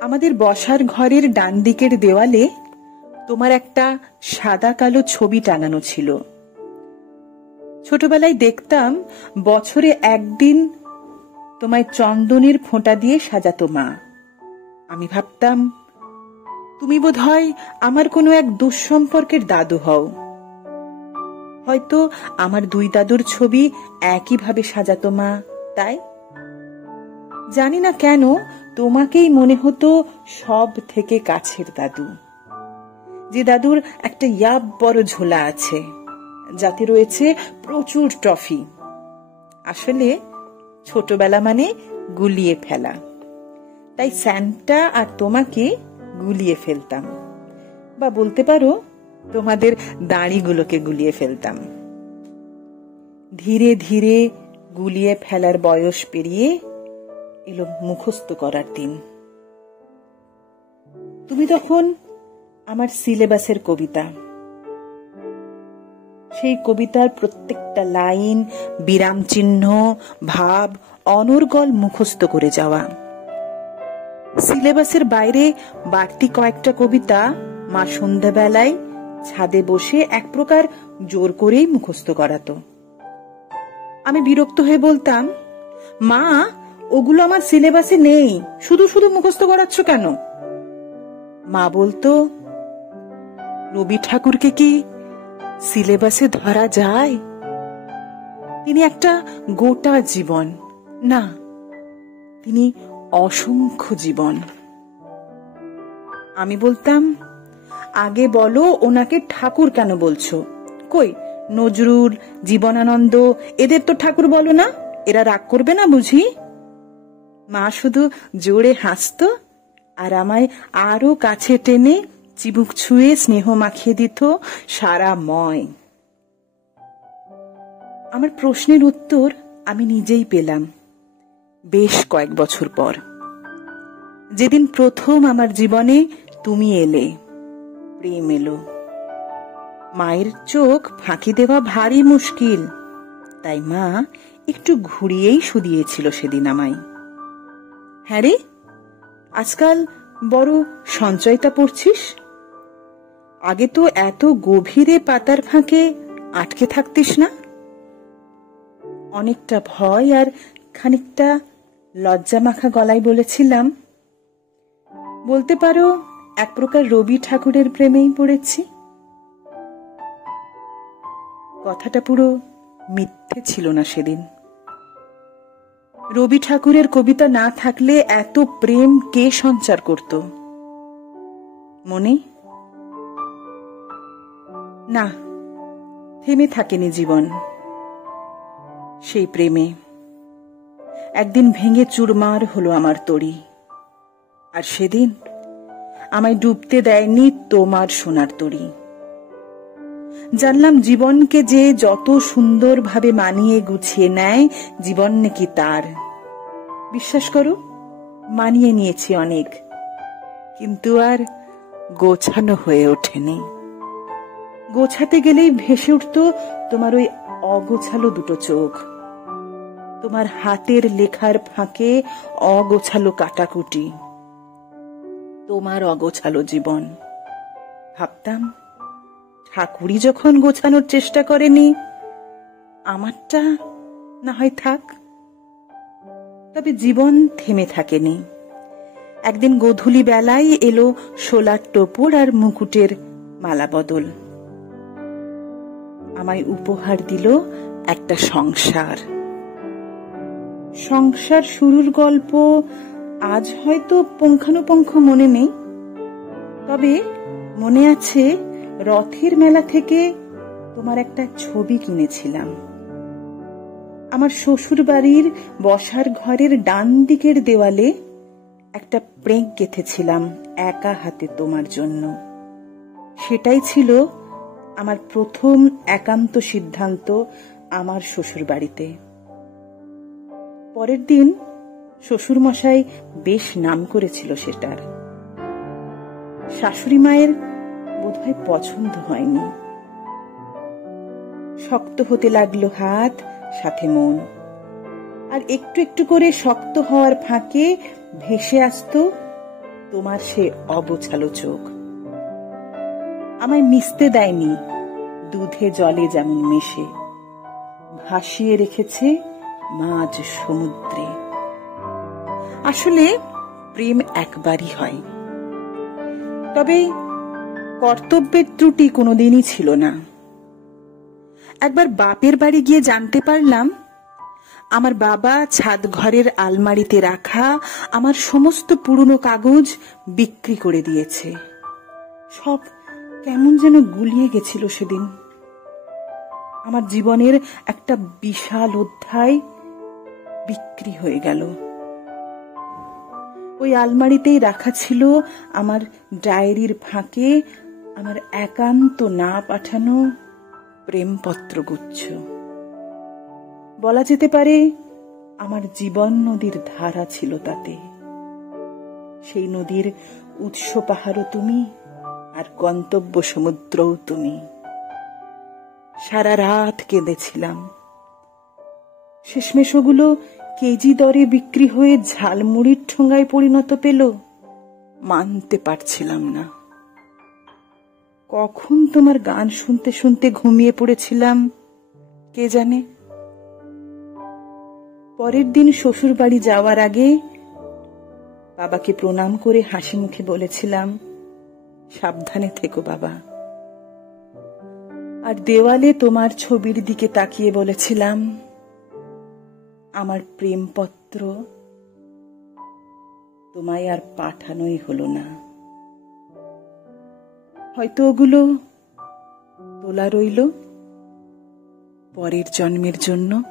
আমাদের বসার ঘরের ডান দিকের দেওয়ালে তোমার একটা সাদা কালো ছবি টানানো ছিল। ছোটবেলায় দেখতাম বছরে একদিন তোমায় চন্দনের ফোঁটা দিয়ে সাজাতো মা। আমি ভাবতাম তুমি বোধহয় আমার কোনো এক দুঃসম্পর্কের দাদু হও। হয়তো আমার দুই দাদুর ছবি একইভাবে সাজাতো মা, তাই জানি না কেন তোমাকেই মনে হতো সব থেকে কাছের দাদু। যে দাদুর একটা ইয়াব বড় ঝোলা আছে, যাতে রয়েছে প্রচুর ট্রফি। আসলে ছোটবেলা মানে গুলিয়ে ফেলা, তাই স্যান্টা আর তোমাকে গুলিয়ে ফেলতাম, বা বলতে পারো তোমাদের দাড়িগুলোকে গুলিয়ে ফেলতাম। ধীরে ধীরে গুলিয়ে ফেলার বয়স পেরিয়ে এলো মুখস্থ করার দিন। তুমি তখন আমার সিলেবাসের কবিতা, সেই কবিতার প্রত্যেকটা লাইন, বিরাম চিহ্ন, ভাব অনর্গল মুখস্থ করে যাওয়া। সিলেবাসের বাইরে বাড়তি কয়েকটা কবিতা মা সন্ধ্যাবেলায় ছাদে বসে এক প্রকার জোর করেই মুখস্থ করাতো। আমি বিরক্ত হয়ে বলতাম, মা ওগুলো আমার সিলেবাসে নেই, শুধু শুধু মুখস্থ করাচ্ছ কেন? মা বলতো, রবি ঠাকুরকে কি সিলেবাসে ধরা যায়? তিনি একটা গোটা জীবন, না তিনি অসংখ্য জীবন। আমি বলতাম, আগে বলো ওনাকে ঠাকুর কেন বলছো? কই নজরুল, জীবনানন্দ এদের তো ঠাকুর বলো না, এরা রাগ করবে না বুঝি? মা শুধু জোরে হাসতো আর আমায় আরো কাছে টেনে চিবুক ছুঁয়ে স্নেহ মাখিয়ে দিত সারা ময়। আমার প্রশ্নের উত্তর আমি নিজেই পেলাম বেশ কয়েক বছর পর, যেদিন প্রথম আমার জীবনে তুমি এলে, প্রেম এলো। মায়ের চোখ ফাঁকি দেওয়া ভারী মুশকিল, তাই মা একটু ঘুরিয়েই শুধিয়েছিল সেদিন আমায়। হ্যাঁ রে, আজকাল বড় সঞ্চয়তা পড়ছিস, আগে তো এত গভীরে পাতার ফাঁকে আটকে থাকতিস না। অনেকটা ভয় আর খানিকটা লজ্জা মাখা গলায় বলেছিলাম, বলতে পারো এক প্রকার রবি ঠাকুরের প্রেমেই পড়েছি। কথাটা পুরো মিথ্যে ছিল না সেদিন। রবি ঠাকুরের কবিতা না থাকলে এত প্রেম কে সঞ্চার করত মনে? না, থেমে থাকেনি জীবন সেই প্রেমে। একদিন ভেঙে চুরমার হলো আমার তরি, আর সেদিন আমায় ডুবতে দেয়নি তোমার সোনার তরি। জানলাম জীবনকে যে যত সুন্দরভাবে মানিয়ে গুছিয়ে নেয়, জীবন নাকি তার। বিশ্বাস করো, মানিয়ে নিয়েছি অনেক, কিন্তু আর গোছানো হয়ে ওঠেনি। গোছাতে গেলেই ভেসে উঠত তোমার ওই অগোছালো দুটো চোখ, তোমার হাতের লেখার ফাঁকে অগোছালো কাটাকুটি, তোমার অগোছালো জীবন। ভাবতাম, ঠাকুরই যখন গোছানোর চেষ্টা করেনি, আমারটা না হয় থাক। তবে জীবন থেমে থাকেনি। একদিন গোধূলি বেলায় এলো শোলার টোপর আর মুকুটের মালা বদল। আমায় উপহার দিল একটা সংসার। সংসার শুরুর গল্প আজ হয়তো পুঙ্খানুপুঙ্খ মনে নেই, তবে মনে আছে রথের মেলা থেকে তোমার একটা ছবি কিনেছিলাম। আমার শ্বশুর বাড়ির বসার ঘরের ডান দিকের দেওয়ালে একটা প্রেঁক গেঁথেছিলাম একা হাতে তোমার জন্য। সেটাই ছিল আমার প্রথম একান্ত সিদ্ধান্ত আমার শ্বশুর বাড়িতে। পরের দিন শ্বশুর মশাই বেশ নাম করেছিল সেটার। শাশুড়ি মায়ের বোধহয় পছন্দ হয়নি। শক্ত হতে লাগলো হাত, সাথে মন, আর একটু একটু করে শক্ত হওয়ার ফাঁকে ভেসে আসতো তোমার সে অগোছালো চোখ। আমায় মিশতে দেয়নি দুধে জলে যেমন মেশে, ভাসিয়ে রেখেছে মাঝ সমুদ্রে। আসলে প্রেম একবারই হয়, তবে কর্তব্যের ত্রুটি কোনোদিনই ছিল না। একবার বাপের বাড়ি গিয়ে জানতে পারলাম আমার বাবা ছাদ ঘরের আলমারিতে রাখা আমার সমস্ত পুরনো কাগজ বিক্রি করে দিয়েছে। সব কেমন যেন গুলিয়ে গেছিল সেদিন। আমার জীবনের একটা বিশাল অধ্যায় বিক্রি হয়ে গেল। ওই আলমারিতেই রাখা ছিল আমার ডায়েরির ফাঁকে আমার একান্ত না পাঠানো প্রেমপত্র গুচ্ছ। বলা যেতে পারে আমার জীবন নদীর ধারা ছিল তাতে। সেই নদীর উৎস পাহাড়ও তুমি, আর গন্তব্য সমুদ্রও তুমি। সারা রাত কেঁদেছিলাম। শেষমেশ ওগুলো কেজি দরে বিক্রি হয়ে ঝালমুড়ির ঠোঙায় পরিণত পেল। মানতে পারছিলাম না। কখন তোমার গান শুনতে শুনতে ঘুমিয়ে পড়েছিলাম কে জানে। পরের দিন শ্বশুর বাড়ি যাওয়ার আগে বাবাকে প্রণাম করে হাসি মুখে বলেছিলাম, সাবধানে থেকো বাবা। আর দেওয়ালে তোমার ছবির দিকে তাকিয়ে বলেছিলাম, আমার প্রেমপত্র তোমায় আর পাঠানোই হলো না। হয়তো ওগুলো তোলা রইল পরের জন্মের জন্য।